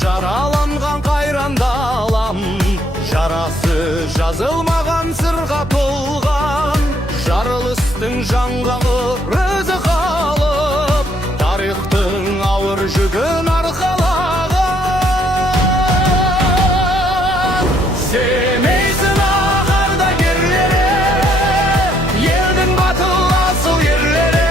жараланған қайран далам, жарасы жазылмаған сырға толған, жарылыстың жаңғағы өзі қалып, тарихтың ауыр жүгін арқалаған. Семейсің ақ ардагерлері, елдің батыл асыл ерлері,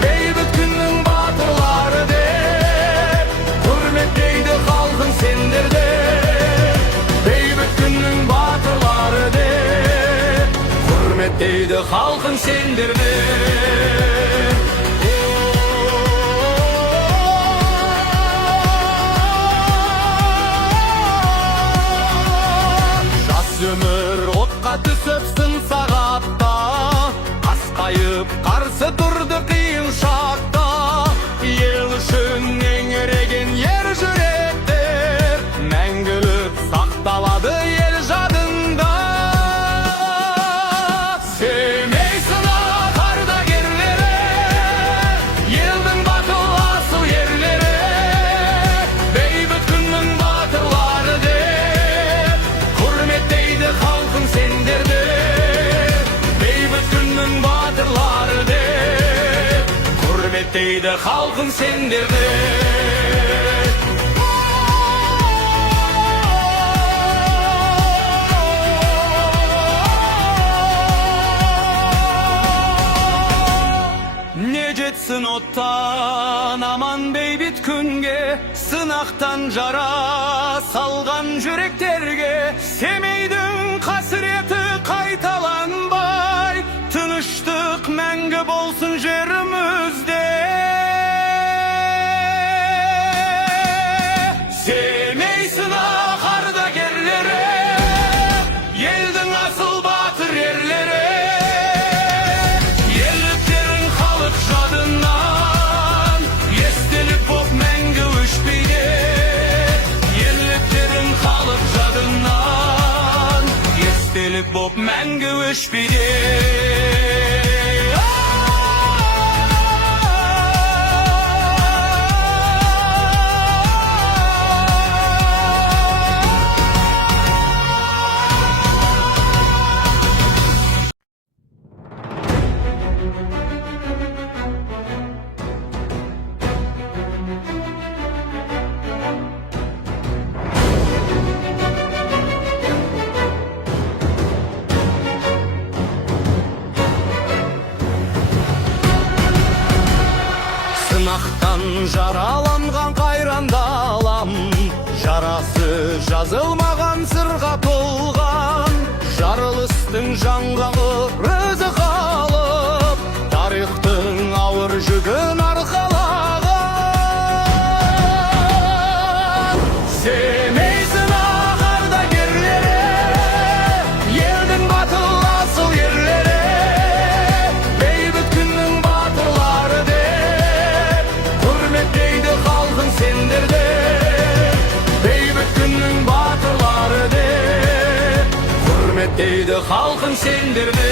бейбіт күннің батырлары деп құрметтейді халқың сендерді. Бейбіт күннің батырлары деп құрметтейді халқың сендерді. Өмір отқа түсіп сын сағатта, қасқайып қарсы тұрды қиын шақта. Ел үшін еңіреген ер жүректер мәңгілік сақталады ел жадында. Семейсің ақ ардагерлері, елдің батыл асыл ерлері, бейбіт күннің батырлары деп құрметтейді халқың сендерді. Бейбіт күннің батырлары деп құрметтейді халқың сендерді. Не жетсін оттан аман бейбіт күнге, сынақтан жара салған жүректерге. Семейдің қасіреті қайталанбай, тыныштық мәңгі болсын жерімізде. Семейсің ақ ардагерлері, елдің асыл батыр ерлері, ерліктерің халық жадынан естелік боп мәңгі өшпейді. Ерліктерің халық жадынан естелік боп мәңгі өшпейді. Сынақтан жараланған қайран далам, жарасы жазылмаған сырға толған, жарылыстың жаңғағы өзі қалып, тарихтың ауыр жүгін арқалаған. Семейсің ақ ардагерлері, елдің батыл асыл ерлері, бейбіт күннің батырлары деп құрметтейді халқың сендерді. Бейбіт күннің батырлары деп құрметтейді халқың сендерді.